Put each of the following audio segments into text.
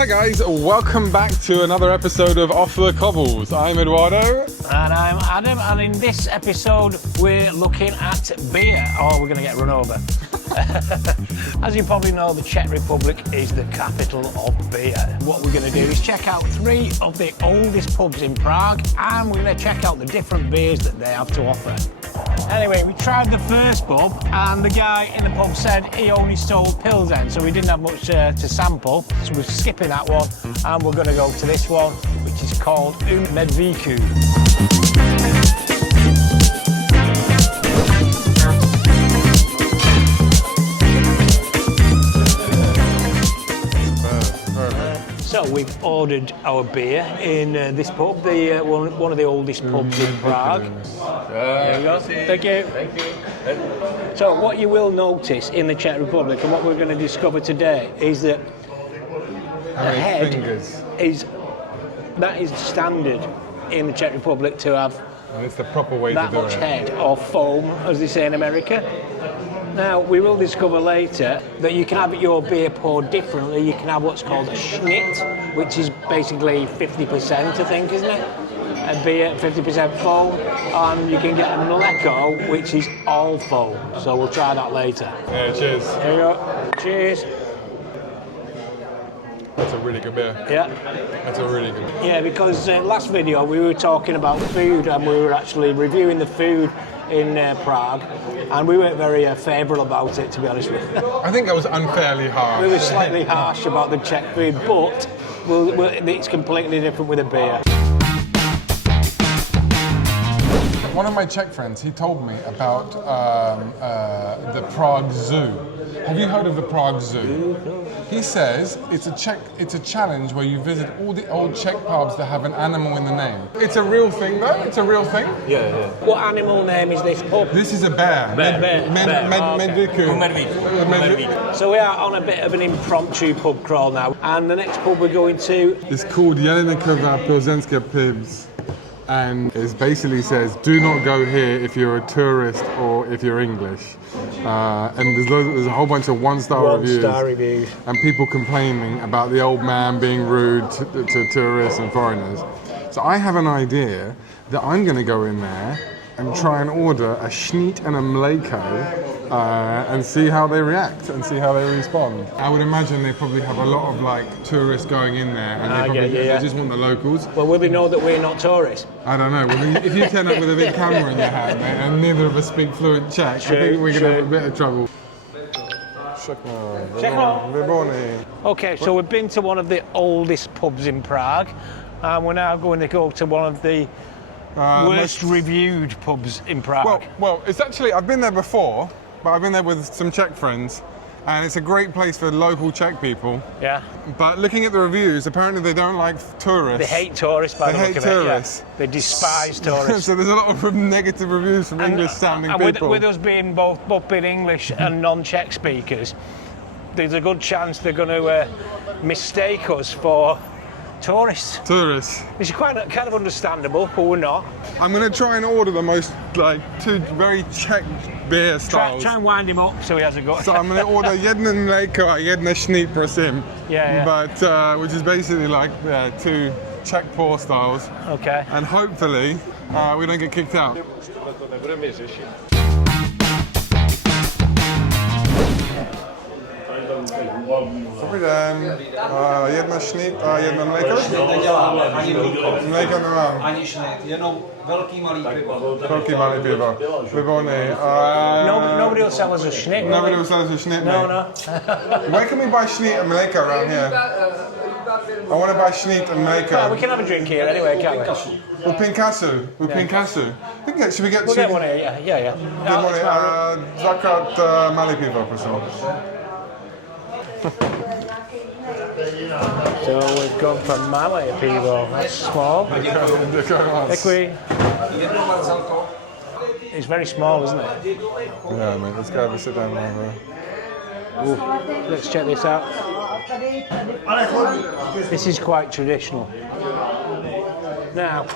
Hi guys, welcome back to another episode of Off the Cobbles. I'm Eduardo. And I'm Adam, and in this episode we're looking at beer. Oh, we're going to get run over. As you probably know, the Czech Republic is the capital of beer. What we're going to do is check out 3 of the oldest pubs in Prague, and we're going to check out the different beers that they have to offer. Anyway, we tried the first pub, and the guy in the pub said he only sold Pilsen, so we didn't have much to sample. So we're skipping that one, and we're going to go to this one, which is called Medvídků. So we've ordered our beer in this pub, one of the oldest pubs in Prague. There you go. Thank you. Thank you. So what you will notice in the Czech Republic, and what we're going to discover today, is that the head is standard in the Czech Republic to have And it's the proper way that to do much it. head or foam, as they say in America. Now, we will discover later that you can have your beer poured differently. You can have what's called a šnyt, which is basically 50%, I think, isn't it? A beer, 50% foam. And you can get a Mliko, which is all foam. So we'll try that later. Yeah, cheers. There you go. Cheers. That's a really good beer. Yeah. That's a really good beer. Yeah, because last video we were talking about food, and we were actually reviewing the food in Prague, and we weren't very favourable about it, to be honest with you. I think I was unfairly harsh. We were slightly harsh about the Czech food, but it's completely different with a beer. One of my Czech friends, he told me about the Prague Zoo. Have you heard of the Prague Zoo? He says it's a challenge where you visit all the old Czech pubs that have an animal in the name. It's a real thing though? It's a real thing? Yeah. What animal name is this pub? This is a bear. Medvídků. So we are on a bit of an impromptu pub crawl now, and the next pub we're going to... It's called Jelínkova plzeňská pivs. And it basically says, do not go here if you're a tourist or if you're English. And there's a whole bunch of one-star reviews. And people complaining about the old man being rude to tourists and foreigners. So I have an idea that I'm going to go in there and try and order a šnyt and a Mliko and see how they react and see how they respond. I would imagine they probably have a lot of like tourists going in there, and they just want the locals. Well, will they know that we're not tourists? I don't know. Well, if you turn up with a big camera in your hand, mate, and neither of us speak fluent Czech, I think we're going to have a bit of trouble. Okay, so we've been to one of the oldest pubs in Prague, and we're now going to go to one of the worst reviewed pubs in Prague. Well, it's actually, I've been there before, but I've been there with some Czech friends, and it's a great place for local Czech people. Yeah. But looking at the reviews, apparently they don't like tourists. They hate tourists, by the look of it. Tourists. Yeah. They despise tourists. So there's a lot of negative reviews from English-sounding people. With us being both being English and non-Czech speakers, there's a good chance they're going to mistake us for tourists. Which is kind of understandable, but we're not. I'm going to try and order the most, like, 2 very Czech beer styles. Try and wind him up so he has a go. So I'm going to order jedna Mliko a jedna šnyt, prosím. Yeah. But, which is basically like 2 Czech pour styles. Okay. And hopefully we don't get kicked out. Dobrý den. Jedna šnyt a jedna Mliko? Neděláme ani Mliko. Mliko nemám. Ani šnyt, jenom velký malý pivo. Velký malý pivo. Výborný. Nobody will sell us a šnyt. Nobody will sell us a šnyt, No. Where can we buy šnyt and Mliko around here? I want to buy šnyt and Mliko. Well, we can have a drink here anyway, can't we? With Pinkasů. Should we get We'll 2? get one here, yeah. Výborný. Dvakrát malý pivo, prosím. So we've gone for malé pivo. That's small. Děkuji. It's very small, isn't it? Yeah, mate. Let's go have a sit down over. Let's check this out. This is quite traditional. Now,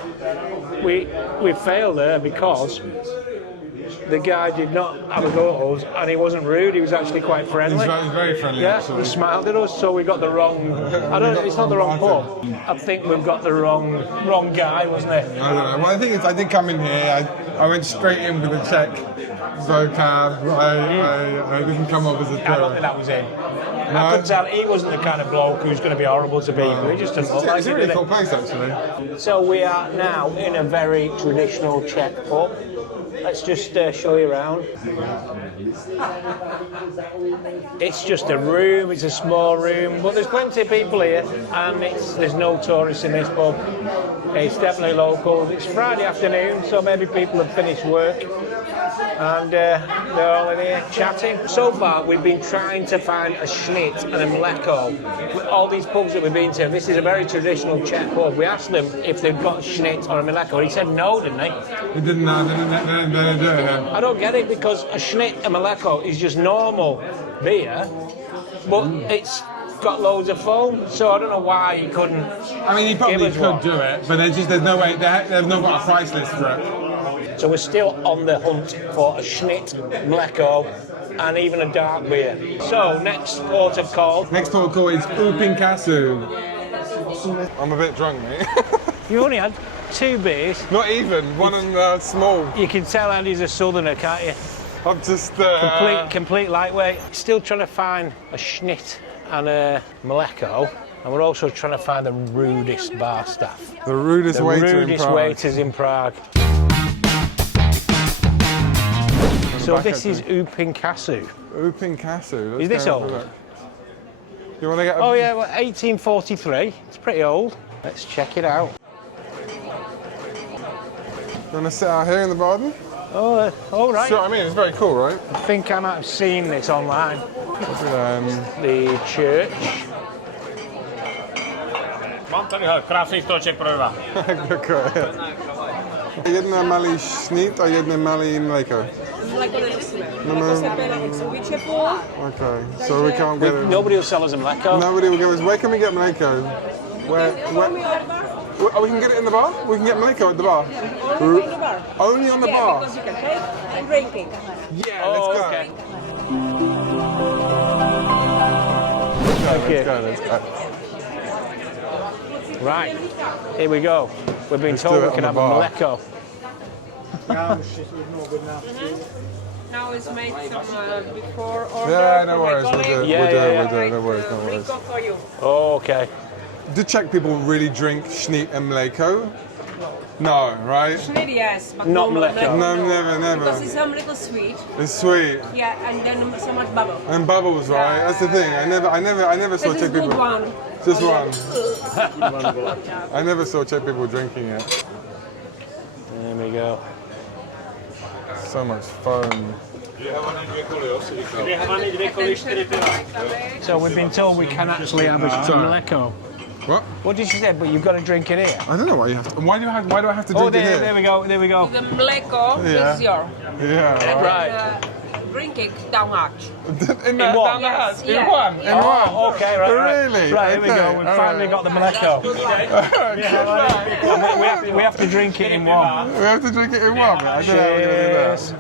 we failed there because the guy did not have a go at us, and he wasn't rude. He was actually quite friendly. He's very friendly, Yeah, actually. he smiled at us, so we got the wrong. I don't know. It's not the wrong pub. I think we've got the wrong guy, wasn't it? I don't know. Well, I think I did come in here. I went straight in with a Czech vocab. I didn't come up as a I don't think tourist. that was him. I could tell he wasn't the kind of bloke who's going to be horrible to people. He just didn't look like It's a it, really did cool he? place, actually. So we are now in a very traditional Czech pub. Let's just show you around. It's just a room, it's a small room, but there's plenty of people here, and there's no tourists in this pub. It's definitely local. It's Friday afternoon, so maybe people have finished work, and they're all in here chatting. So far, we've been trying to find a Snyt and a Mliko. With all these pubs that we've been to, this is a very traditional Czech pub. We asked them if they've got a Snyt or a Mliko. He said no, didn't he? We didn't know. They didn't do it. I don't get it, because a Snyt and Mliko is just normal beer, but it's got loads of foam, so I don't know why he couldn't. I mean, he probably give us could one. do it, but there's no way. They've not got a price list for it. So we're still on the hunt for a Snyt, Mliko, and even a dark beer. So next port of call. Next port of call is Pinkasů. I'm a bit drunk, mate. You only had 2 beers. Not even one and small. You can tell Andy's a southerner, can't you? I'm just Complete lightweight. Still trying to find a Snyt and a Mliko, and we're also trying to find the rudest bar staff. the rudest The waiter in rudest Prague. waiters in Prague. So this is Pinkasů. Pinkasů. Is this old? You want to get? Oh yeah, well, 1843. It's pretty old. Let's check it out. You want to sit out here in the garden? Oh, all right. See what I mean? It's very cool, right? I think I might have seen this online. The church. Mám tady krásný stoček pro dva. Jedna malý Snyt a jedna malý Mliko. Mleko nemusíme. Mleko se pije na vyčepu. Okay, so we can't get it. Nobody will sell us a Mliko. Nobody will give us. Where can we get Mliko? Where? Oh, we can get it in the bar. We can get Mliko at the bar. Only in the bar. Only on the Yeah, bar. because you can take and drinking. Yeah, Oh, let's go. okay. Let's go. Let's go. Right, here we go. We've been Let's do told it we can on have the a bar. Mliko. Now it's made some before order Yeah, no for my worries. We'll do it. colleague. Yeah, We'll do yeah, it. yeah. We'll do it. No worries. No worries. Mliko for you. Oh, okay. Do Czech people really drink Snyt and Mliko? No, right? Snyt, yes, but Not no Mliko. No, never, Because never. it's a little sweet. It's sweet Yeah, and then so much bubble. and bubbles, right? That's the thing. I never saw This Czech is good people. one. Just one. I never saw Czech people drinking it. There we go. So much foam. So we've been told we can actually have a Mliko. What? What did she say? But you've got to drink it here. I don't know why you have to. Why do I have to drink Oh, it there here? we go. There we go. The Mliko Yeah. is your. Yeah. Right. Drink it down much. In what? down the house. In Yeah. one. In one. Oh, okay, right. Really? Right, here we Okay, go. We've all finally right. got the Mliko. we have to drink it in one. We have to drink it in one. I don't know how we're gonna do Cheers. that.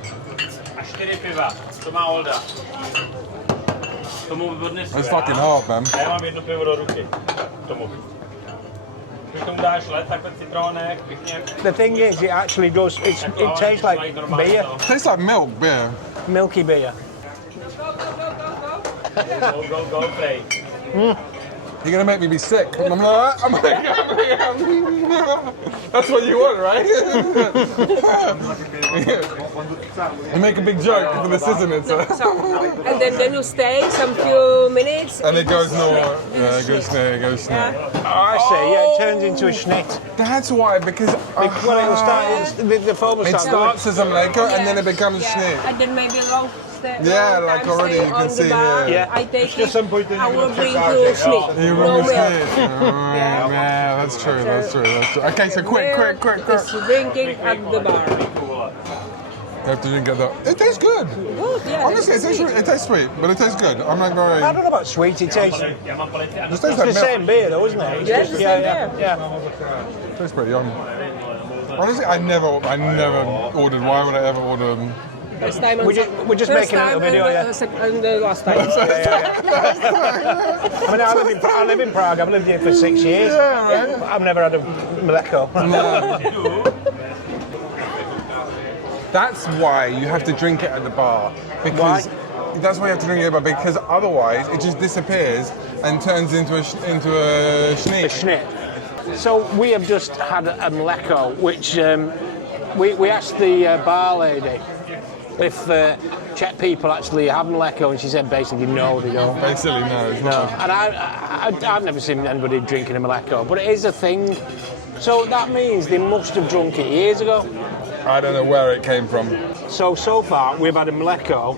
A 4 piva, to má Olda. Tomu odnesu. It's fucking hard, man. A já mám 1 pivo do ruky. Tomu. Když tomu dáš led, takhle citronek, pěkně. The thing is, it actually does. It tastes like beer, Tastes like milk beer. milky beer. Go, play. You're gonna make me be sick. I'm like, that's what you want, right? You make a big joke for this, isn't it? So. And then you stay some few minutes. And it goes no. Yeah, it goes no. It goes no. Oh, I see. Yeah, it turns into a Snyt. That's why, because Well, it will start. The foam will it start. starts as a Mliko and then it becomes Snyt. And then maybe long stay. Yeah, long like time already stay you can on see the bar. here. Yeah. I take it. I will bring you Snyt. You No remember milk. Snyt? Oh, yeah, that's true. That's true. That's true. Okay, so quick. It's drinking at the bar. You have to drink it though. It tastes good. Good, yeah. Honestly, it tastes sweet, but it tastes good. I'm not very. I don't know about sweet. It tastes. Já mám politi a It tastes It's like the milk. same beer, though, isn't it? It's Yeah, just- it's the yeah, same yeah, beer. yeah. It tastes pretty yummy. Honestly, I never ordered. Why would I ever order First time and We're just making a little video, yeah. And the last time. I mean, I live in Prague. I've lived here for 6 years. Yeah, right. I've never had a Mliko. That's why you have to drink it at the bar. Because that's why you have to drink it at the bar, because otherwise it just disappears and turns into a snyt. A snyt. So we have just had a Mliko, which we asked the bar lady if Czech people actually have Mliko, and she said basically no, they don't. Basically, no, it's not. And I've never seen anybody drinking a Mliko, but it is a thing. So that means they must have drunk it years ago. I don't know where it came from. So far we've had a Mliko.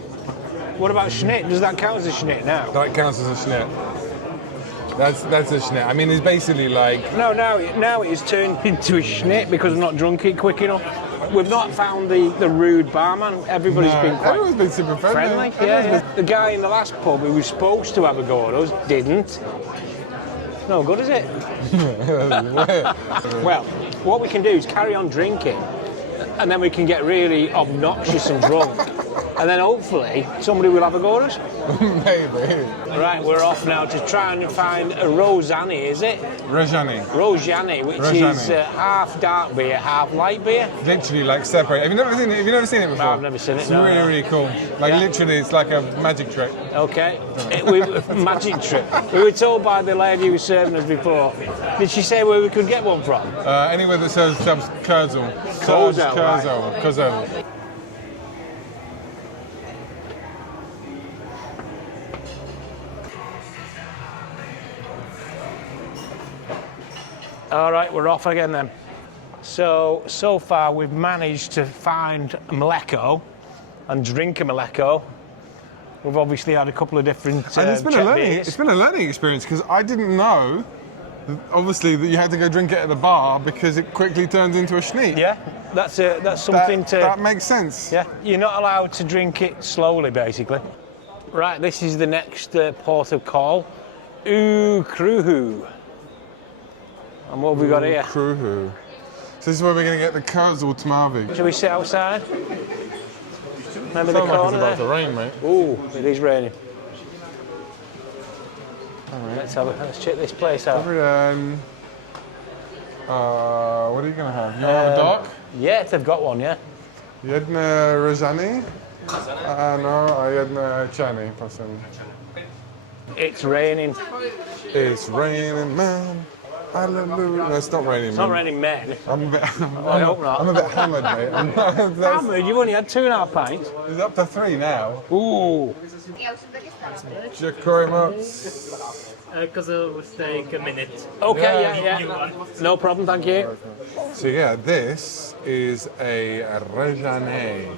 What about Snyt? Does that count as a Snyt now? That counts as a snyt. That's a snyt. I mean, it's basically like... No, now it's turned into a Snyt because we've not drunk it quick enough. We've not found the rude barman. Everybody's been quite everyone's been super friendly. Yeah. The guy in the last pub who was supposed to have a go at us didn't. No good, is it? Well, what we can do is carry on drinking, and then we can get really obnoxious and drunk, and then hopefully somebody will have a go at us. Maybe. Right, we're off now to try and find a Řezané, is it? Řezané. Řezané, which is half dark beer, half light beer. Literally like separate. Have you never seen it? Have you never seen it before? No, I've never seen it. It's no, really, no. really cool. Like literally, it's like a magic trick. Okay. Magic trick. We were told by the lady who was serving us before. Did she say where we could get one from? Anywhere that sells Kurzel. Kurzel. All right, we're off again then. So far we've managed to find a Mliko and drink a Mliko. We've obviously had a couple of different And it's been beers. a learning experience because I didn't know, obviously, that you had to go drink it at the bar because it quickly turns into a snyt. Yeah, that's something that makes sense. Yeah, you're not allowed to drink it slowly, basically. Right, this is the next port of call, Kruhu. And what have we got here? Kruhu. So this is where we're going to get the Kurzel tmavé. Shall we sit outside? Remember the Sounds like corner it's about there? to rain, mate. Ooh, it is raining. All right, let's check this place out. What are you going to have? You have a dark? Yeah, they've got one, yeah. Jedna Řezané? No, a jedna černý, prosím. It's raining. It's raining, man. Hallelujah. No, it's not raining, It's man. not raining men. I hope not. I'm a bit hammered, mate. Hammered, you've only had 2.5 pints. It's up to 3 now. Ooh. Děkuji moc. Because it will take a minute. Okay, yeah. No problem, thank you. So yeah, this is a Řezané.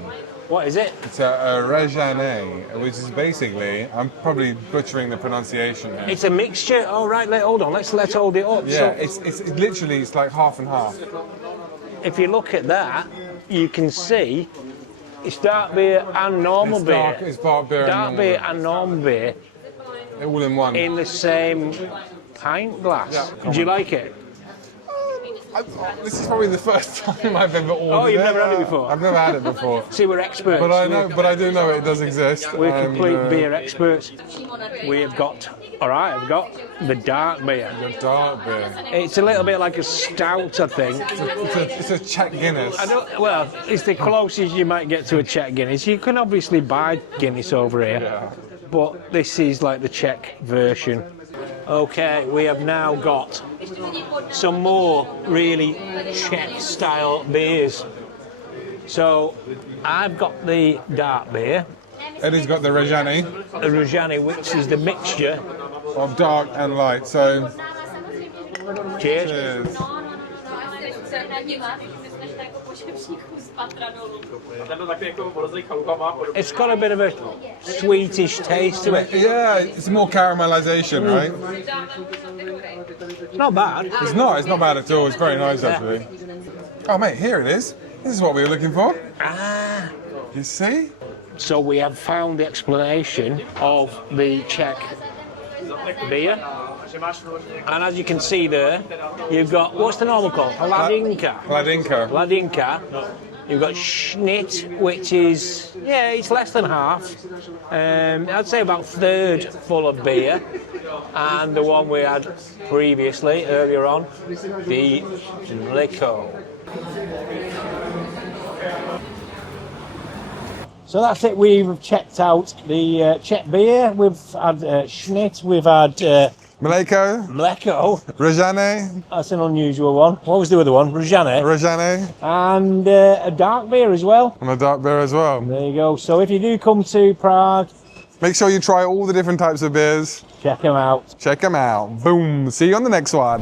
What is it? It's a Řezané, which is basically, I'm probably butchering the pronunciation here. It's a mixture. Oh, right, hold on, let's hold it up. Yeah, So, it's literally, it's like half and half. if you look at that, you can see it's dark beer and normal beer. It's dark beer Dark beer and normal beer all in one. in the same pint glass. Yeah, Do you like it? This is probably the first time I've ever ordered it. Oh, you've never had it before? I've never had it before. See, we're experts. But I do know it does exist. We're and, complete beer experts. I've got the dark beer. The dark beer. It's a little bit like a stout, I think. It's a Czech Guinness. Well, it's the closest you might get to a Czech Guinness. You can obviously buy Guinness over here, Yeah. but this is like the Czech version. Okay, we have now got some more really Czech-style beers. So I've got the dark beer, Eddie's got the Řezané the Řezané, which is the mixture. of dark and light. So Cheers. cheers. It's got a bit of a sweetish taste to it. Yeah, it's more caramelization, right? It's not bad. It's not bad at all. It's very nice actually. Oh mate, here it is. This is what we were looking for. Ah. You see? So we have found the explanation of the Czech beer. And as you can see there, you've got, what's the normal called? Hladinka. Hladinka. Hladinka. You've got Snyt, which is, yeah, it's less than half. I'd say about third full of beer. And the one we had previously, earlier on, the Mliko. So that's it, we've checked out the Czech beer. We've had Snyt, we've had Mliko. Mliko. Řezané. That's an unusual one. What was the other one? Řezané. Řezané. And a dark beer as well. And a dark beer as well. There you go. So if you do come to Prague, make sure you try all the different types of beers. check them out. Check them out. Boom. See you on the next one.